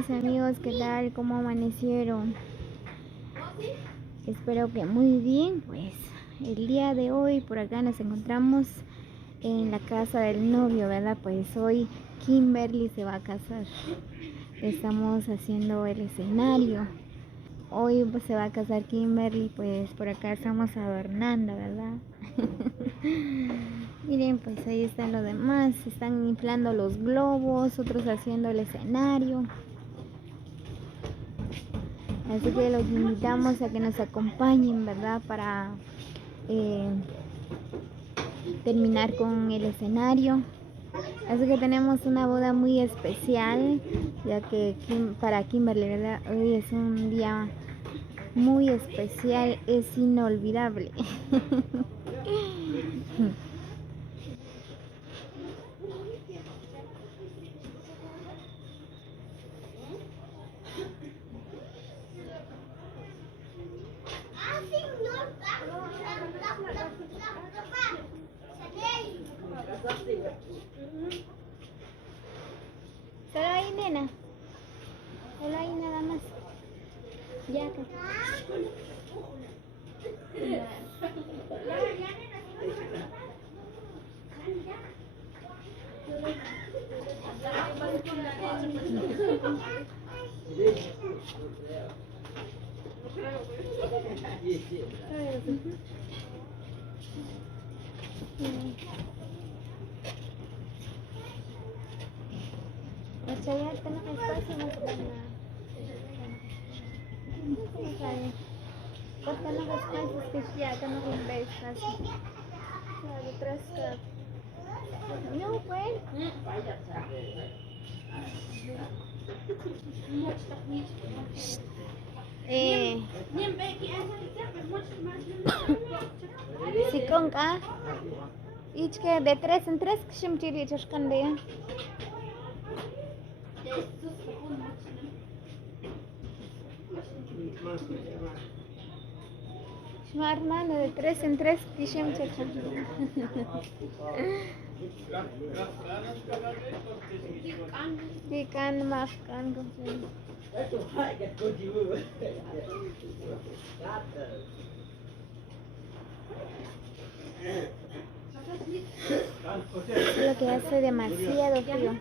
días amigos, ¿qué tal? ¿Cómo amanecieron? Espero que muy bien. Pues el día de hoy por acá nos encontramos en la casa del novio, ¿verdad? Pues hoy Kimberly se va a casar. Estamos haciendo el escenario. Hoy pues, se va a casar Kimberly, pues por acá estamos adornando, ¿verdad? Miren, pues ahí están los demás, están inflando los globos, otros haciendo el escenario. Así que los invitamos a que nos acompañen, ¿verdad? Para terminar con el escenario. Así que tenemos una boda muy especial, ya que para Kimberly, ¿verdad? Hoy es un día muy especial, es inolvidable. Solo ahí, nena. Solo ahí nada más. Ya acá. Percaya tenang espacio mo sa kanya. Kota na espacio spesial ka na kung ba espacio. Sabi tres ka. No, pues. Sikong ka? Each ka de tres en tres kishim chiri chashkan de. Shma hermano de tres en tres kishim chashkan. Ikan makan kung lo que hace demasiado frío.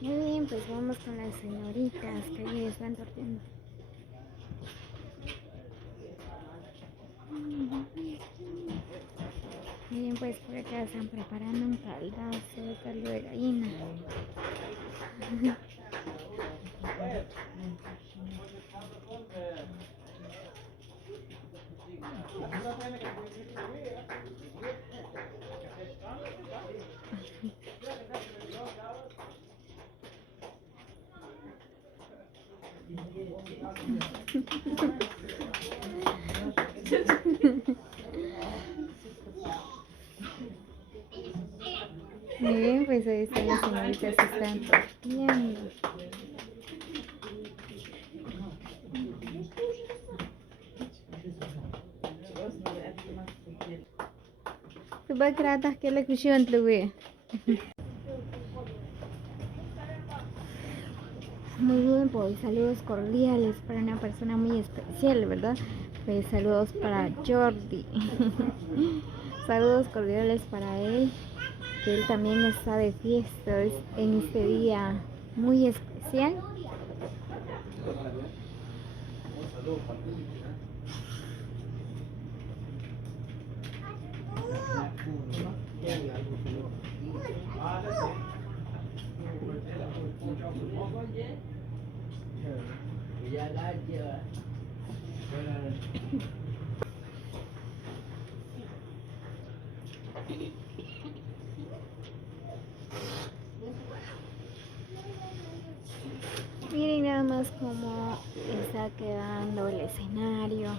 Muy bien, pues vamos con las señoritas que ahí están torteando. Miren, pues por acá están preparando un caldazo de caldo de gallina. Muy bien, pues ahí están las señoritas, se están torteando. ¿Tú vas a creer que la cuchilla tuve? Muy bien, pues saludos cordiales para una persona muy especial, ¿verdad? Pues saludos para Jordi. Saludos cordiales para él, que él también está de fiesta en este día muy especial. Miren nada más cómo está quedando el escenario.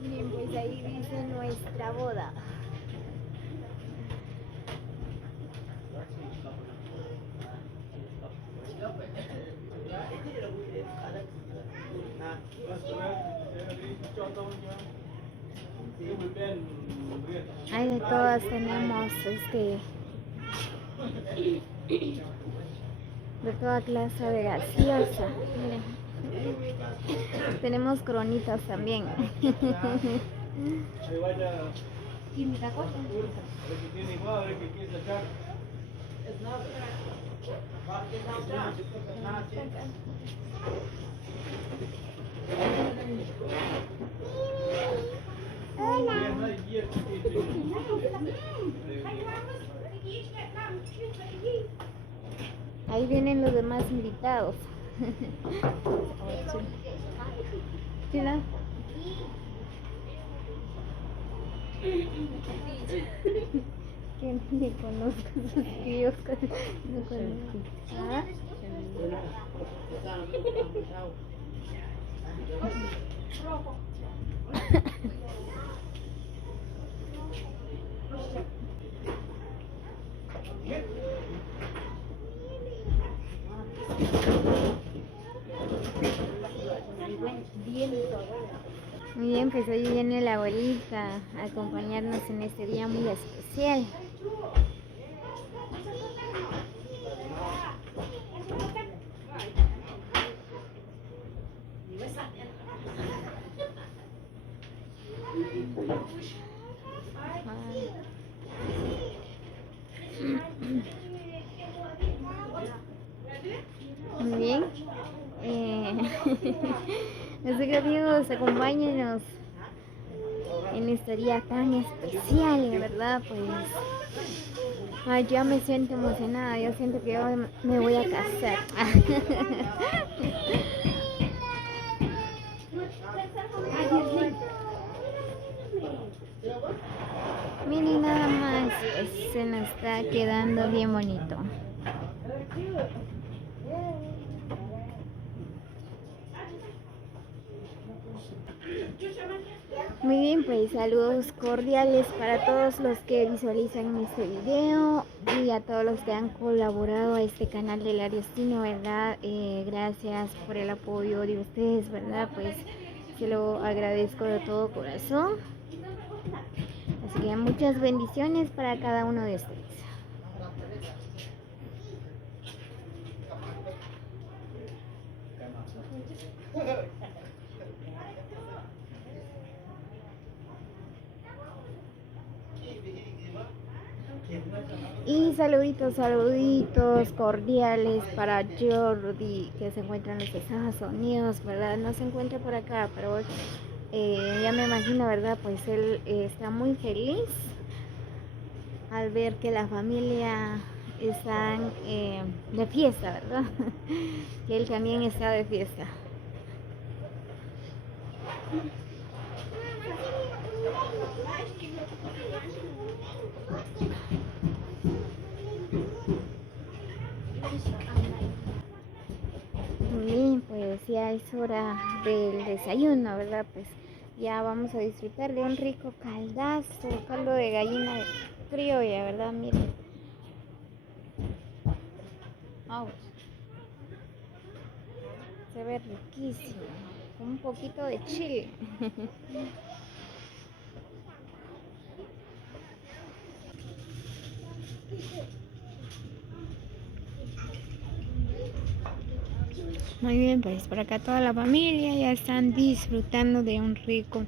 Miren, pues ahí dice nuestra boda. Ahí de todas tenemos de toda clase de gaseosa. Miren. Tenemos cronitas también. Ahí vienen los demás invitados. Chila. Que ni conozco sus tíos. No conozco. ¿Ah? Muy bien, pues hoy viene la abuelita a acompañarnos en este día muy especial. Muy bien. Así que amigos, acompáñenos en este día tan especial, ¿verdad? Pues ya me siento emocionada, yo siento que yo me voy a casar. Miren nada más, pues se nos está quedando bien bonito. Muy bien, pues saludos cordiales para todos los que visualizan este video y a todos los que han colaborado a este canal del Ariostino, ¿verdad? Gracias por el apoyo de ustedes, ¿verdad? Pues se lo agradezco de todo corazón. Así que muchas bendiciones para cada uno de ustedes. Y saluditos cordiales para Jordi, que se encuentra en los Estados Unidos, ¿verdad? No se encuentra por acá, pero ya me imagino, ¿verdad? Pues él está muy feliz al ver que la familia está de fiesta, ¿verdad? Que él también está de fiesta. Bien, pues ya es hora del desayuno, ¿verdad? Pues ya vamos a disfrutar de un rico caldazo, caldo de gallina criolla, ¿verdad? Miren. Oh. Se ve riquísimo, con un poquito de chile. Muy bien, pues por acá toda la familia ya están disfrutando de un rico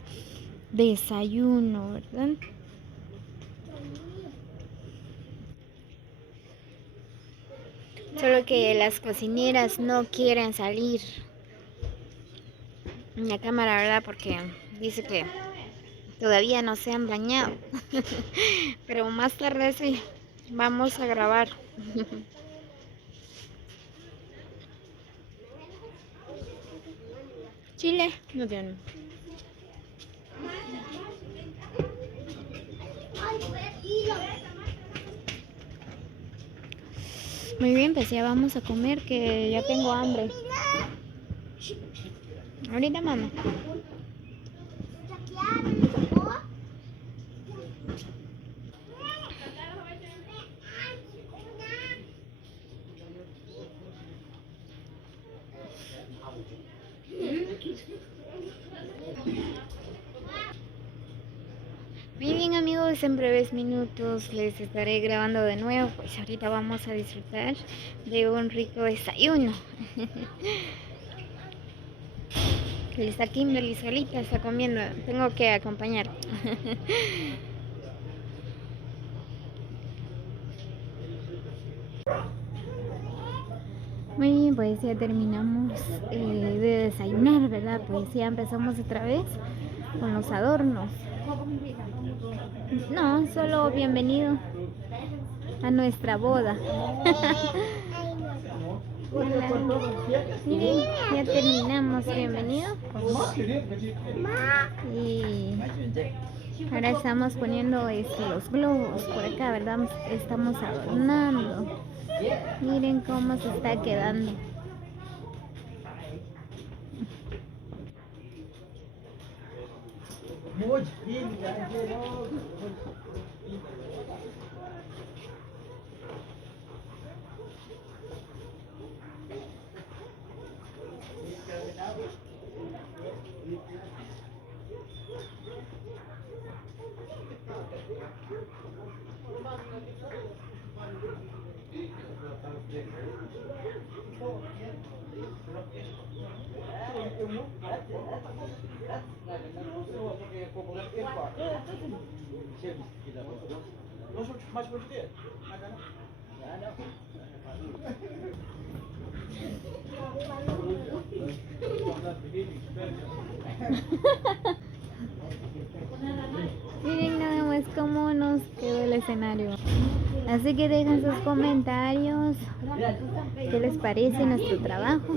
desayuno, ¿verdad? Solo que las cocineras no quieren salir en la cámara, ¿verdad? Porque dice que todavía no se han bañado. Pero más tarde sí, vamos a grabar. Chile, no tienen. Muy bien, pues ya vamos a comer, que ya tengo hambre. Ahorita, mamá. Muy bien, amigos, en breves minutos les estaré grabando de nuevo. Pues ahorita vamos a disfrutar de un rico desayuno. Está Kimberly solita, está comiendo. Tengo que acompañar. Muy bien, pues ya terminamos de desayunar, ¿verdad? Pues ya empezamos otra vez con los adornos. No, solo bienvenido a nuestra boda. Miren, ya terminamos, bienvenido. Y ahora estamos poniendo los globos por acá, ¿verdad? Estamos adornando. Miren cómo se está quedando. Miren nada más cómo nos quedó el escenario. Así que dejen sus comentarios. ¿Qué les parece nuestro trabajo?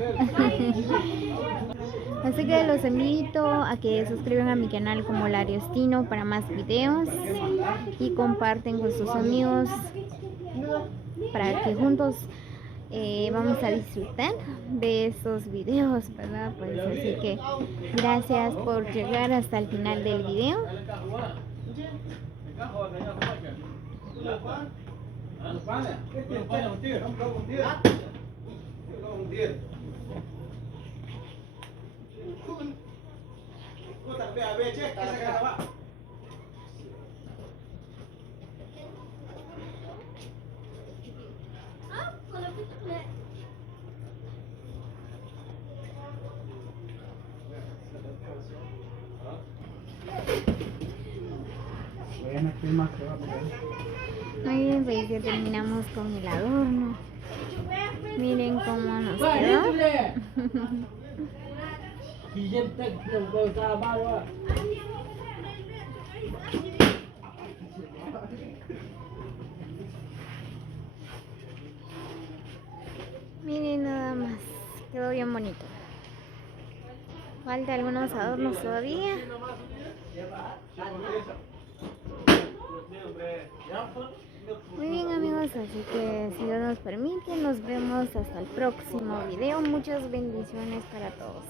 Así que los invito a que se suscriban a mi canal como Lariostino para más videos y comparten con sus amigos para que juntos vamos a disfrutar de esos videos, ¿verdad? Pues así que gracias por llegar hasta el final del video. Muy bien, pues ya terminamos con el adorno. Miren cómo nos quedó. Miren nada más, quedó bien bonito. Falta algunos adornos todavía. Muy bien, amigos, así que si Dios nos permite, nos vemos hasta el próximo video. Muchas bendiciones para todos.